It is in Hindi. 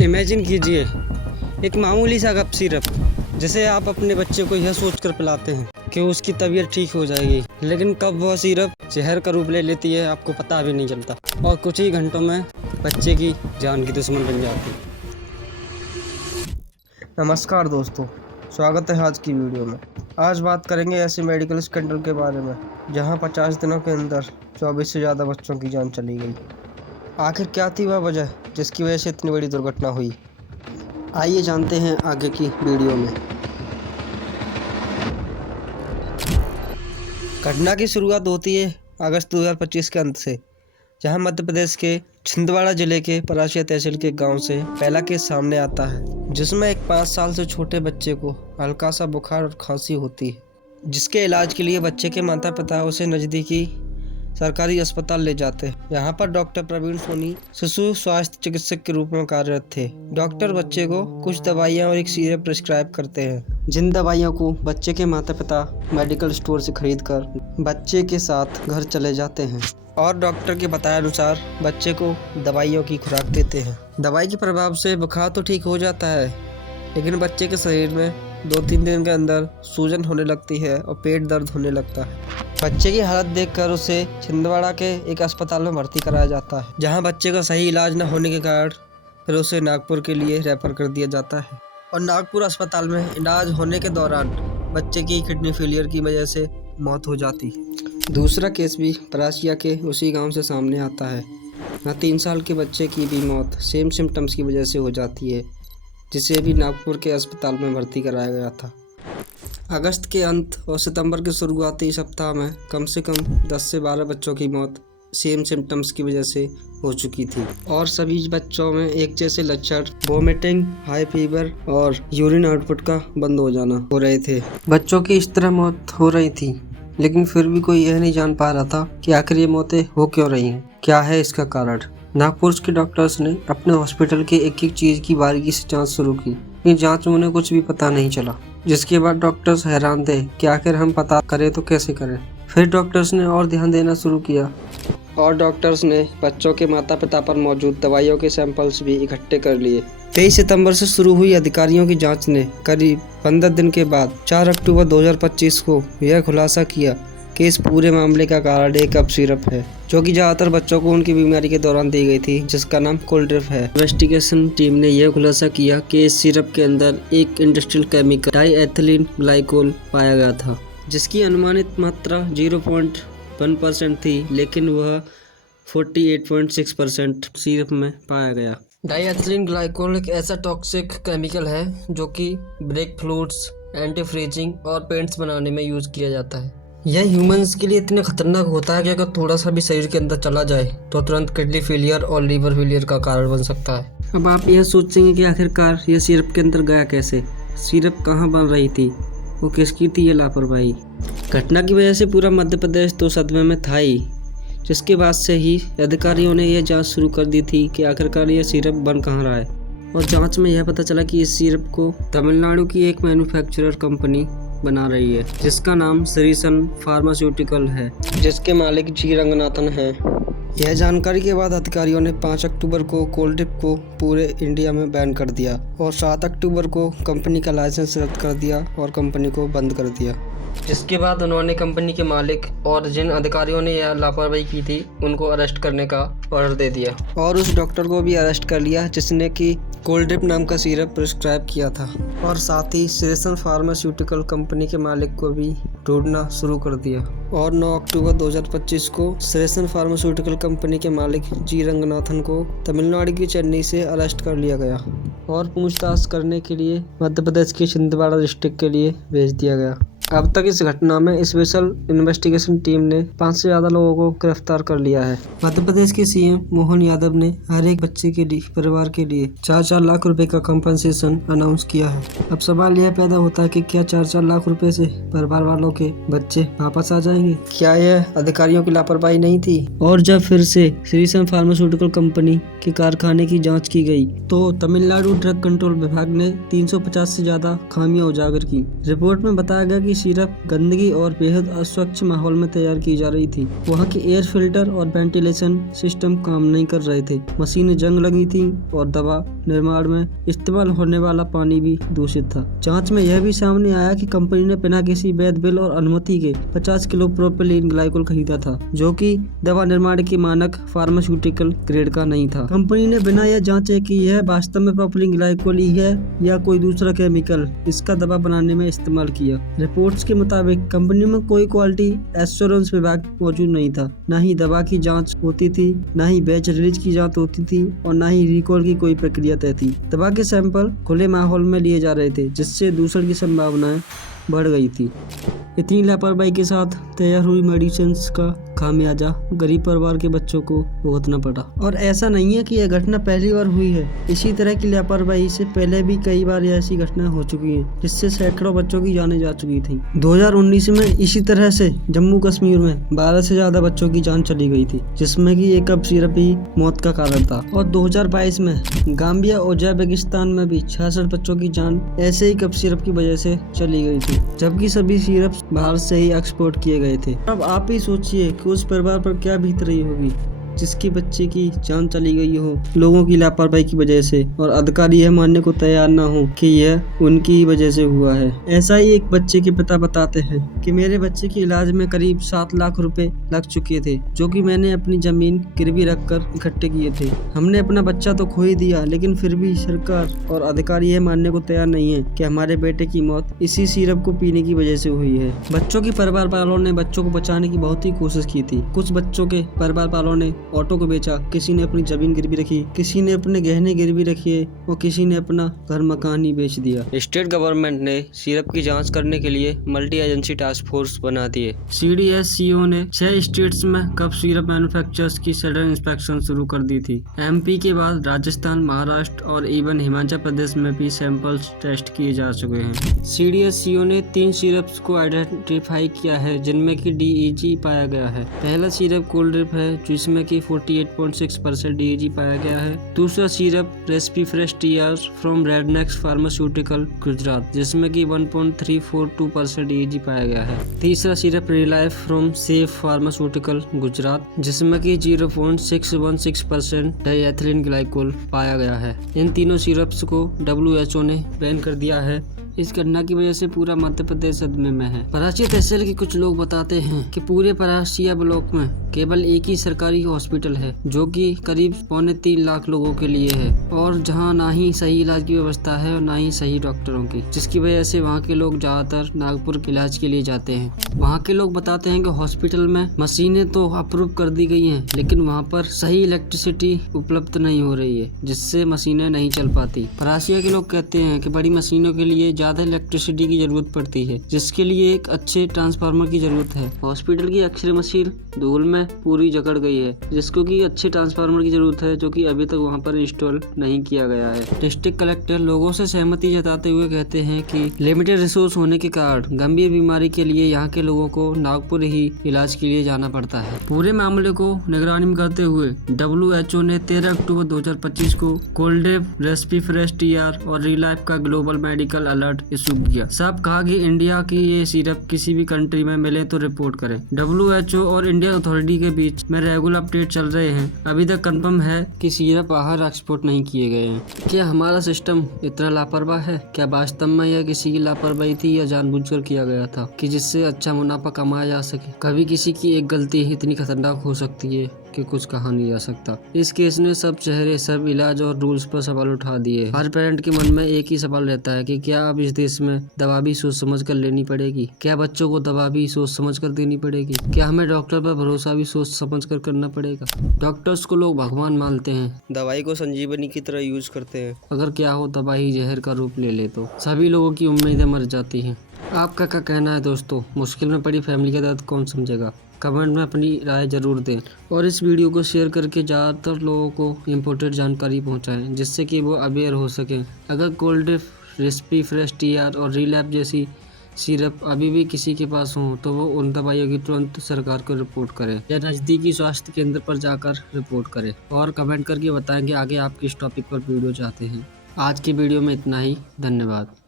इमेजिन कीजिए एक मामूली सा कप सिरप जिसे आप अपने बच्चे को यह सोचकर पिलाते हैं कि उसकी तबीयत ठीक हो जाएगी, लेकिन कब वह सिरप जहर का रूप ले लेती है आपको पता भी नहीं चलता और कुछ ही घंटों में बच्चे की जान की दुश्मन बन जाती है। नमस्कार दोस्तों, स्वागत है आज की वीडियो में। आज बात करेंगे ऐसे मेडिकल स्कैंडल के बारे में जहां 50 दिनों के अंदर 24 से ज़्यादा बच्चों की जान चली गई। आखिर क्या थी वह वजह जिसकी वजह से इतनी बड़ी दुर्घटना हुई? आइए जानते हैं आगे की वीडियो में। घटना की शुरुआत होती है अगस्त 2025 के अंत से, जहां मध्य प्रदेश के छिंदवाड़ा जिले के परासिया तहसील के गांव से पहला केस सामने आता है, जिसमें एक 5 साल से छोटे बच्चे को हल्का सा बुखार और खांसी होती है, जिसके इलाज के लिए बच्चे के माता पिता उसे नज़दीकी सरकारी अस्पताल ले जाते हैं। यहाँ पर डॉक्टर प्रवीण सोनी शिशु स्वास्थ्य चिकित्सक के रूप में कार्यरत थे। डॉक्टर बच्चे को कुछ दवाइयाँ और एक सिरप प्रिस्क्राइब करते हैं, जिन दवाइयों को बच्चे के माता पिता मेडिकल स्टोर से खरीदकर बच्चे के साथ घर चले जाते हैं और डॉक्टर के बताए अनुसार बच्चे को दवाइयों की खुराक देते हैं। दवाई के प्रभाव से बुखार तो ठीक हो जाता है, लेकिन बच्चे के शरीर में 2-3 दिन के अंदर सूजन होने लगती है और पेट दर्द होने लगता है। बच्चे की हालत देखकर उसे छिंदवाड़ा के एक अस्पताल में भर्ती कराया जाता है, जहां बच्चे का सही इलाज न होने के कारण फिर उसे नागपुर के लिए रेफर कर दिया जाता है। और नागपुर अस्पताल में इलाज होने के दौरान बच्चे की किडनी फेलियर की वजह से मौत हो जाती है। दूसरा केस भी परासिया के उसी गाँव से सामने आता है। यहाँ 3 साल के बच्चे की भी मौत सेम सिम्टम्स की वजह से हो जाती है, जिसे भी नागपुर के अस्पताल में भर्ती कराया गया था। अगस्त के अंत और सितंबर के शुरुआती सप्ताह में कम से कम 10 से 12 बच्चों की मौत सेम सिम्टम्स की वजह से हो चुकी थी और सभी बच्चों में एक जैसे लक्षण वोमिटिंग, हाई फीवर और यूरिन आउटपुट का बंद हो जाना हो रहे थे। बच्चों की इस तरह मौत हो रही थी, लेकिन फिर भी कोई यह नहीं जान पा रहा था कि आखिर ये मौतें हो क्यों रही हैं, क्या है इसका कारण। नागपुर के डॉक्टर्स ने अपने हॉस्पिटल के एक एक चीज़ की बारीकी से जांच शुरू की, लेकिन जांच में उन्हें कुछ भी पता नहीं चला, जिसके बाद डॉक्टर्स हैरान थे कि आखिर हम पता करें तो कैसे करें। फिर डॉक्टर्स ने और ध्यान देना शुरू किया और डॉक्टर्स ने बच्चों के माता पिता पर मौजूद दवाइयों के सैंपल्स भी इकट्ठे कर लिए। 23 सितंबर से शुरू हुई अधिकारियों की जांच ने करीब 15 दिन के बाद 4 अक्टूबर 2025 को यह खुलासा किया कि इस पूरे मामले का कारण एक कप सिरप है, जो कि ज़्यादातर बच्चों को उनकी बीमारी के दौरान दी गई थी, जिसका नाम कोल्ड्रिप है। इन्वेस्टिगेशन टीम ने यह खुलासा किया कि इस सिरप के अंदर एक इंडस्ट्रियल केमिकल डाईएथिलीन ग्लाइकोल पाया गया था, जिसकी अनुमानित मात्रा 0.1% थी, लेकिन वह 48.6% सिरप में पाया गया। डाईएथिलीन ग्लाइकोल एक ऐसा टॉक्सिक केमिकल है जो कि ब्रेक फ्लूइड्स, एंटी फ्रीजिंग और पेंट्स बनाने में यूज किया जाता है। यह ह्यूमंस के लिए इतना खतरनाक होता है कि अगर थोड़ा सा भी शरीर के अंदर चला जाए तो तुरंत किडनी फेलियर और लीवर फेलियर का कारण बन सकता है। अब आप यह सोचेंगे कि आखिरकार यह सिरप के अंदर गया कैसे, सिरप कहाँ बन रही थी, वो किसकी थी ये लापरवाही। घटना की वजह से पूरा मध्य प्रदेश तो सदमे में था ही, जिसके बाद से ही अधिकारियों ने यह जाँच शुरू कर दी थी कि आखिरकार यह सिरप बन कहाँ रहा है। और जाँच में यह पता चला कि इस सिरप को तमिलनाडु की एक मैन्युफैक्चरर कंपनी बना रही है, जिसका नाम श्रीसन फार्मास्यूटिकल है, जिसके मालिक जी रंगनाथन हैं। यह जानकारी के बाद अधिकारियों ने 5 अक्टूबर को कोल्ड्रिप को पूरे इंडिया में बैन कर दिया और 7 अक्टूबर को कंपनी का लाइसेंस रद्द कर दिया और कंपनी को बंद कर दिया। जिसके बाद उन्होंने कंपनी के मालिक और जिन अधिकारियों ने यह लापरवाही की थी उनको अरेस्ट करने का ऑर्डर दे दिया और उस डॉक्टर को भी अरेस्ट कर लिया जिसने कि कोल्ड्रिप नाम का सिरप प्रिस्क्राइब किया था, और साथ ही श्रीसन फार्मास्यूटिकल कंपनी के मालिक को भी ढूंढना शुरू कर दिया। और 9 अक्टूबर 2025 को श्रीसन फार्मास्यूटिकल कंपनी के मालिक जी रंगनाथन को तमिलनाडु की चेन्नई से अरेस्ट कर लिया गया और पूछताछ करने के लिए मध्य प्रदेश के छिंदवाड़ा डिस्ट्रिक्ट के लिए भेज दिया गया। अब तक इस घटना में स्पेशल इन्वेस्टिगेशन टीम ने 5 से ज़्यादा लोगों को गिरफ्तार कर लिया है। मध्य प्रदेश के सीएम मोहन यादव ने हर एक बच्चे के लिए परिवार के लिए 4-4 लाख रुपए का कंपनसेशन अनाउंस किया है। अब सवाल यह पैदा होता है कि क्या 4-4 लाख रुपए से परिवार वालों के बच्चे वापस आ जाएंगे? क्या यह अधिकारियों की लापरवाही नहीं थी? और जब फिर से श्रीसन फार्मास्यूटिकल कंपनी के कारखाने की जाँच की गई तो तमिलनाडु ड्रग कंट्रोल विभाग ने 350 से ज़्यादा खामियां उजागर की। रिपोर्ट में बताया गया कि सिरप गंदगी और बेहद अस्वच्छ माहौल में तैयार की जा रही थी। वहाँ के एयर फिल्टर और वेंटिलेशन सिस्टम काम नहीं कर रहे थे, मशीनें जंग लगी थी और दवा निर्माण में इस्तेमाल होने वाला पानी भी दूषित था। जांच में यह भी सामने आया कि कंपनी ने बिना किसी वैध बिल और अनुमति के 50 किलो प्रोपिलीन ग्लाइकोल खरीदा था, जो कि दवा निर्माण के मानक फार्मास्यूटिकल ग्रेड का नहीं था। कंपनी ने बिना यह जांचे कि यह वास्तव में प्रोपिलीन ग्लाइकोल ही है या कोई दूसरा केमिकल इसका दवा बनाने में इस्तेमाल किया। रिपोर्ट्स के मुताबिक कंपनी में कोई क्वालिटी एश्योरेंस विभाग मौजूद नहीं था, न ही दवा की जांच होती थी, न ही बैच रिलीज की जांच होती थी और न ही रिकॉल की कोई प्रक्रिया तय थी। दवा के सैंपल खुले माहौल में लिए जा रहे थे, जिससे दूषण की संभावनाएं बढ़ गई थी। इतनी लापरवाही के साथ तैयार हुई मेडिसिन का खामियाजा गरीब परिवार के बच्चों को भुगतना पड़ा। और ऐसा नहीं है कि यह घटना पहली बार हुई है, इसी तरह की लापरवाही से पहले भी कई बार ऐसी घटनाएं हो चुकी हैं, जिससे सैकड़ों बच्चों की जानें जा चुकी थी। 2019 में इसी तरह से जम्मू कश्मीर में 12 से ज्यादा बच्चों की जान चली गई थी, जिसमें कि एक कप सिरप ही मौत का कारण था। और 2022 में गाम्बिया और उज्बेकिस्तान में भी 66 बच्चों की जान ऐसे ही कप सिरप की वजह से चली गई थी, जबकि सभी सिरप बाहर से ही एक्सपोर्ट किए गए थे। अब आप ही सोचिए कि उस परिवार पर क्या बीत रही होगी जिसके बच्चे की जान चली गई हो लोगों की लापरवाही की वजह से, और अधिकारी यह मानने को तैयार ना हो कि यह उनकी ही वजह से हुआ है। ऐसा ही एक बच्चे के पिता बताते हैं कि मेरे बच्चे के इलाज में करीब 7 लाख रुपए लग चुके थे, जो कि मैंने अपनी जमीन गिरवी रखकर इकट्ठे किए थे। हमने अपना बच्चा तो खो ही दिया, लेकिन फिर भी सरकार और अधिकारी यह मानने को तैयार नहीं है कि हमारे बेटे की मौत इसी सिरप को पीने की वजह से हुई है। बच्चों के परिवार वालों ने बच्चों को बचाने की बहुत ही कोशिश की थी। कुछ बच्चों के परिवार वालों ने ऑटो को बेचा, किसी ने अपनी जमीन गिरवी रखी, किसी ने अपने गहने गिरवी रखे और किसी ने अपना घर मकान ही बेच दिया। स्टेट गवर्नमेंट ने सिरप की जांच करने के लिए मल्टी एजेंसी टास्क फोर्स बना दी है। CDSCO ने 6 स्टेट्स में कप सिरप मैन्युफैक्चरर्स की सडन इंस्पेक्शन शुरू कर दी थी। MP के बाद राजस्थान, महाराष्ट्र और इवन हिमाचल प्रदेश में भी सैंपल्स टेस्ट किए जा चुके हैं। CDSCO ने 3 सिरप्स को आइडेंटिफाई किया है, जिनमें कि DEG पाया गया है। पहला सिरप कोल्ड्रिप है, जिसमें कि 48.6% DEG पाया गया है। दूसरा syrup Respifresh TR from Rednex pharmaceutical Gujarat, जिसमें कि 1.342% DEG पाया गया है। तीसरा syrup Relife from Safe pharmaceutical Gujarat, जिसमें कि 0.616% डाइएथिलीन ग्लाइकोल पाया गया है। इन तीनों सिरप्स को WHO ने बैन कर दिया है। इस घटना की वजह से पूरा मध्य प्रदेश सदमे में है। परासिया तहसील के कुछ लोग बताते हैं कि पूरे परासिया ब्लॉक में केवल एक ही सरकारी हॉस्पिटल है, जो कि करीब 2.25 लाख लोगों के लिए है, और जहां ना ही सही इलाज की व्यवस्था है और ना ही सही डॉक्टरों की, जिसकी वजह से वहां के लोग ज्यादातर नागपुर इलाज के लिए जाते हैं। वहां के लोग बताते हैं कि हॉस्पिटल में मशीनें तो अप्रूव कर दी गई हैं, लेकिन वहां पर सही इलेक्ट्रिसिटी उपलब्ध नहीं हो रही है, जिससे मशीनें नहीं चल पाती। परासिया के लोग कहते हैं कि बड़ी मशीनों के लिए ज्यादा इलेक्ट्रिसिटी की जरूरत पड़ती है, जिसके लिए एक अच्छे ट्रांसफार्मर की जरूरत है। हॉस्पिटल की एक्सरे मशीन धूल में पूरी जकड़ गई है, जिसको कि अच्छे ट्रांसफार्मर की जरूरत है, जो कि अभी तक वहां पर इंस्टॉल नहीं किया गया है। डिस्ट्रिक्ट कलेक्टर लोगों से सहमति जताते हुए कहते हैं कि लिमिटेड रिसोर्स होने के कारण गंभीर बीमारी के लिए यहाँ के लोगों को नागपुर ही इलाज के लिए जाना पड़ता है। पूरे मामले को निगरानी में करते हुए WHO ने 13 अक्टूबर 2025 को कोल्ड्रिप, रेस्पीफ्रेश TR और रिलाइफ का ग्लोबल मेडिकल अलर्ट इशू किया। साफ कहा कि इंडिया की ये सिरप किसी भी कंट्री में मिले तो रिपोर्ट करें। WHO और इंडियन अथॉरिटी के बीच में रेगुलर अपडेट चल रहे हैं। अभी तक कंफर्म है कि सिरप बाहर एक्सपोर्ट नहीं किए गए हैं। क्या हमारा सिस्टम इतना लापरवाह है? क्या वास्तव में यह किसी की लापरवाही थी या जानबूझकर किया गया था कि जिससे अच्छा मुनाफा कमाया जा सके? कभी किसी की एक गलती इतनी खतरनाक हो सकती है कि कुछ कहा नहीं जा सकता। इस केस ने सब चेहरे, सब इलाज और रूल्स पर सवाल उठा दिए। हर पेरेंट के मन में एक ही सवाल रहता है कि क्या अब इस देश में दवा भी सोच समझ कर लेनी पड़ेगी? क्या बच्चों को दवा भी सोच समझ कर देनी पड़ेगी? क्या हमें डॉक्टर पर भरोसा भी सोच समझ कर करना पड़ेगा? डॉक्टर्स को लोग भगवान मानते हैं, दवाई को संजीवनी की तरह यूज करते हैं। अगर क्या हो दवाई जहर का रूप ले ले तो सभी लोगों की उम्मीदें मर जाती हैं। आपका क्या कहना है दोस्तों? मुश्किल में पड़ी फैमिली का दर्द कौन समझेगा? कमेंट में अपनी राय जरूर दें और इस वीडियो को शेयर करके ज़्यादातर लोगों को इम्पोर्टेंट जानकारी पहुंचाएं, जिससे कि वो अवेयर हो सकें। अगर कोल्ड्रिप, रेस्पीफ्रेश TR और रिलैप जैसी सिरप अभी भी किसी के पास हो तो वो उन दवाइयों की तुरंत सरकार को रिपोर्ट करें या नज़दीकी स्वास्थ्य केंद्र पर जाकर रिपोर्ट करें, और कमेंट करके बताएं कि आगे आप किस टॉपिक पर वीडियो चाहते हैं। आज की वीडियो में इतना ही। धन्यवाद।